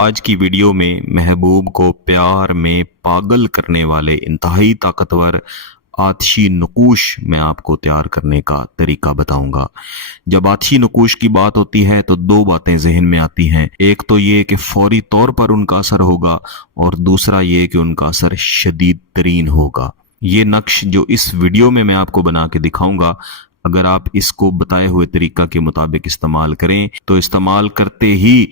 आज की वीडियो में महबूब को प्यार में पागल करने वाले इंतहाई ताकतवर आतिशी नकूश मैं आपको तैयार करने का तरीका बताऊंगा। जब आतिशी नकूश की बात होती है तो दो बातें जहन में आती हैं। एक तो ये कि फौरी तौर पर उनका असर होगा और दूसरा ये कि उनका असर शदीद तरीन होगा। ये नक्श जो इस वीडियो में मैं आपको बना के दिखाऊंगा, अगर आप इसको बताए हुए तरीका के मुताबिक इस्तेमाल करें तो इस्तेमाल करते ही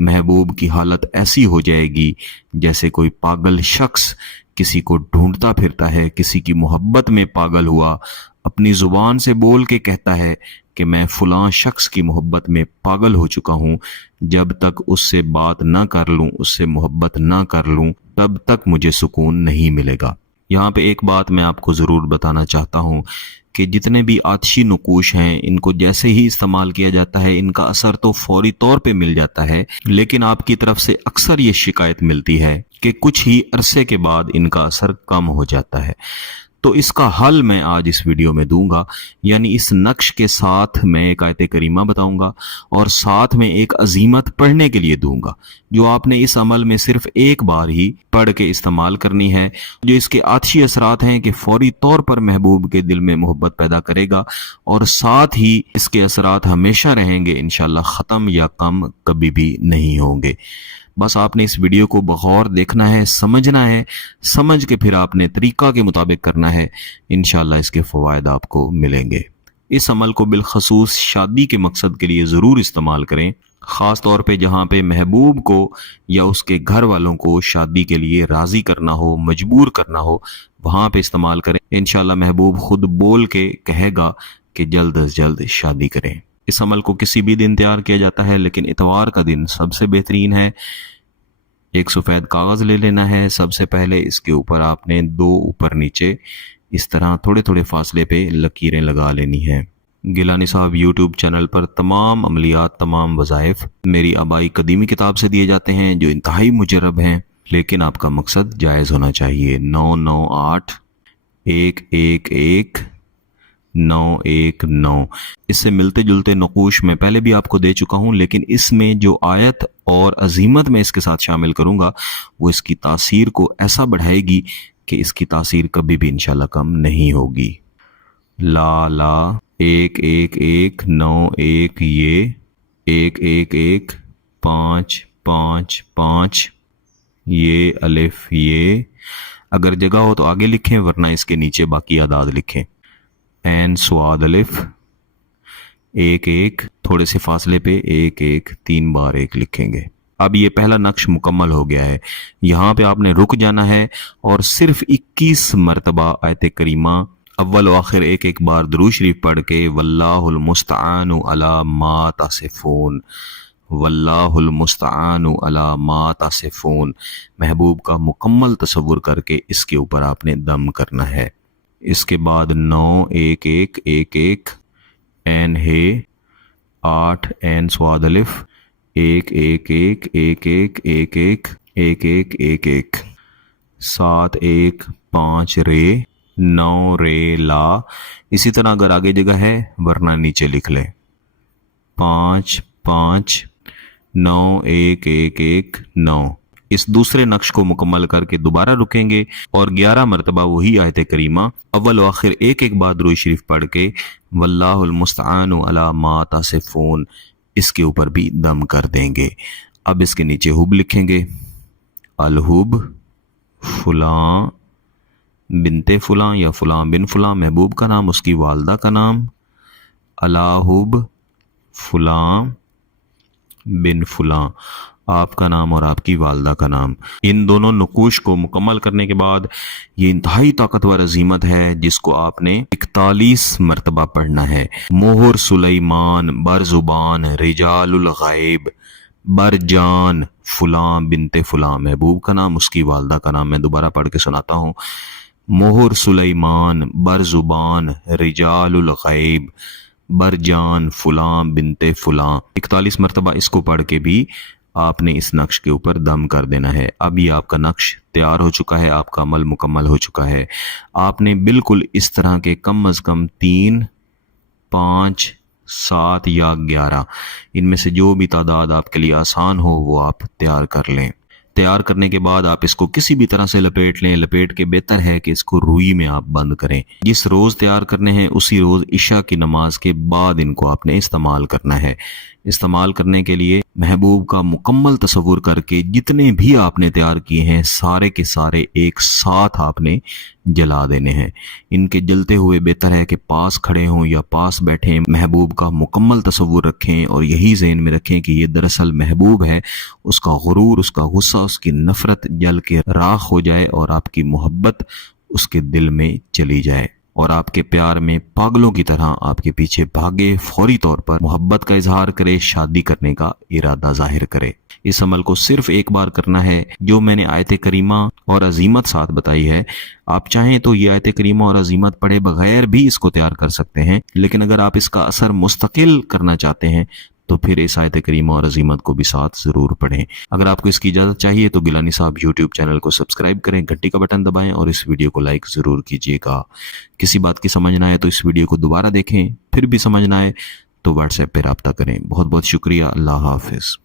महबूब की हालत ऐसी हो जाएगी जैसे कोई पागल शख्स किसी को ढूंढता फिरता है, किसी की मोहब्बत में पागल हुआ, अपनी जुबान से बोल के कहता है कि मैं फलां शख्स की मोहब्बत में पागल हो चुका हूं, जब तक उससे बात ना कर लूं, उससे मोहब्बत ना कर लूं, तब तक मुझे सुकून नहीं मिलेगा। यहाँ पे एक बात मैं आपको ज़रूर बताना चाहता हूँ कि जितने भी आतिशी नकूश हैं, इनको जैसे ही इस्तेमाल किया जाता है इनका असर तो फौरी तौर पे मिल जाता है, लेकिन आपकी तरफ से अक्सर ये शिकायत मिलती है कि कुछ ही अरसे के बाद इनका असर कम हो जाता है। तो इसका हल मैं आज इस वीडियो में दूंगा, यानी इस नक्श के साथ मैं एक आयत करीमा बताऊंगा और साथ में एक अजीमत पढ़ने के लिए दूंगा, जो आपने इस अमल में सिर्फ एक बार ही पढ़ के इस्तेमाल करनी है। जो इसके आतिशी असरात हैं कि फौरी तौर पर महबूब के दिल में मोहब्बत पैदा करेगा और साथ ही इसके असरात हमेशा रहेंगे, इंशाल्लाह ख़त्म या कम कभी भी नहीं होंगे। बस आपने इस वीडियो को बगौर देखना है, समझना है, समझ के फिर आपने तरीका के मुताबिक करना है। इंशाल्लाह इसके फ़वायद आपको मिलेंगे। इस अमल को बिलखसूस शादी के मकसद के लिए ज़रूर इस्तेमाल करें, ख़ास तौर पे जहाँ पे महबूब को या उसके घर वालों को शादी के लिए राज़ी करना हो, मजबूर करना हो, वहाँ पे इस्तेमाल करें। इंशाल्लाह महबूब खुद बोल के कहेगा कि जल्द अज जल्द शादी करें। इस अमल को किसी भी दिन तैयार किया जाता है, लेकिन इतवार का दिन सबसे बेहतरीन है। एक सफ़ेद कागज़ ले लेना है। सबसे पहले इसके ऊपर आपने दो ऊपर नीचे इस तरह थोड़े थोड़े फासले पे लकीरें लगा लेनी है। गिलानी साहब यूट्यूब चैनल पर तमाम अमलियात, तमाम वज़ाइफ मेरी आबाई कदीमी किताब से दिए जाते हैं, जो इंतहाई मुजरब हैं, लेकिन आपका मकसद जायज़ होना चाहिए। 998 111 919। इससे मिलते जुलते नकूश मैं पहले भी आपको दे चुका हूं, लेकिन इसमें जो आयत और अजीमत मैं इसके साथ शामिल करूंगा वो इसकी तासीर को ऐसा बढ़ाएगी कि इसकी तासीर कभी भी इंशाल्लाह कम नहीं होगी। ला ला 11191 ये 111 555 ये अलिफ ये। अगर जगह हो तो आगे लिखें, वरना इसके नीचे बाकी आदाद लिखें। एन स्वाद अलिफ 1 थोड़े से फासले पे 1 3 बार 1 लिखेंगे। अब ये पहला नक्श मुकम्मल हो गया है। यहाँ पे आपने रुक जाना है और सिर्फ 21 मरतबा आयत करीमा अव्वल व आखिर एक बार दुरूद शरीफ पढ़ के वल्लाहुल मुस्तआनु अला मा तसिफून, वल्लाहुल मुस्तआनु अला मा तसिफून महबूब का मुकम्मल तसव्वुर करके इसके ऊपर आपने दम करना है। इसके बाद 91111 एन है 8 एन स्वाद अलिफ 111111111 7 1 5 रे 9 रे ला। इसी तरह अगर आगे जगह है, वरना नीचे लिख ले 5 5 9 1 1 1 9। इस दूसरे नक्श को मुकम्मल करके दोबारा रुकेंगे और 11 मरतबा वही आयत करीमा अव्वल व आखिर एक बार दुरूद शरीफ पढ़ के वल्लाहुल मुस्तआनु अला मा तसिफून इसके ऊपर भी दम कर देंगे। अब इसके नीचे हुब लिखेंगे, अलहुब फुलां बिनते फुलां या फुलां बिन फुलां महबूब का नाम, उसकी वालदा का नाम, अलाहुब फुलां बिन फुलां आपका नाम और आपकी वालदा का नाम। इन दोनों नकूश को मुकम्मल करने के बाद ये इंतहाई ताकतवर अजीमत है जिसको आपने 41 मरतबा पढ़ना है। मोहर सुलेमान बरजुबान रिजालुल गायब बरजान फुलां बिनते फुलां महबूब का नाम, उसकी वालदा का नाम। मैं दोबारा पढ़ के सुनाता हूँ। मोहर सुलेमान बरजुबान रिजालुल गायब बरजान फुलां बिनते फुलां 41 मरतबा इसको पढ़ के भी आपने इस नक्श के ऊपर दम कर देना है। अब ये आपका नक्श तैयार हो चुका है, आपका अमल मुकम्मल हो चुका है। आपने बिल्कुल इस तरह के कम अज़ कम 3, 5, 7 या 11, इनमें से जो भी तादाद आपके लिए आसान हो वो आप तैयार कर लें। तैयार करने के बाद आप इसको किसी भी तरह से लपेट लें। लपेट के बेहतर है कि इसको रुई में आप बंद करें। जिस रोज़ तैयार करने हैं उसी रोज़ इशा की नमाज के बाद इनको आपने इस्तेमाल करना है। इस्तेमाल करने के लिए महबूब का मुकम्मल तसव्वुर करके जितने भी आपने तैयार किए हैं सारे के सारे एक साथ आपने जला देने हैं। इनके जलते हुए बेहतर है कि पास खड़े हों या पास बैठें, महबूब का मुकम्मल तसव्वुर रखें और यही ज़हन में रखें कि ये दरअसल महबूब है। उसका गुरूर, उसका गुस्सा, उसकी नफ़रत जल के राख हो जाए और आपकी मोहब्बत उसके दिल में चली जाए और आपके प्यार में पागलों की तरह आपके पीछे भागे, फौरी तौर पर मोहब्बत का इजहार करे, शादी करने का इरादा जाहिर करे। इस अमल को सिर्फ एक बार करना है। जो मैंने आयत करीमा और अजीमत साथ बताई है, आप चाहें तो ये आयत करीमा और अजीमत पढ़े बगैर भी इसको तैयार कर सकते हैं, लेकिन अगर आप इसका असर मुस्तकिल करना चाहते हैं तो फिर इस आयत करीमा और अजीमत को भी साथ ज़रूर पढ़ें। अगर आपको इसकी इजाज़त चाहिए तो गिलानी साहब यूट्यूब चैनल को सब्सक्राइब करें, घंटी का बटन दबाएं और इस वीडियो को लाइक ज़रूर कीजिएगा। किसी बात की समझ ना आए तो इस वीडियो को दोबारा देखें, फिर भी समझ ना आए तो व्हाट्सएप पर रब्ता करें। बहुत बहुत शुक्रिया। अल्लाह हाफिज़।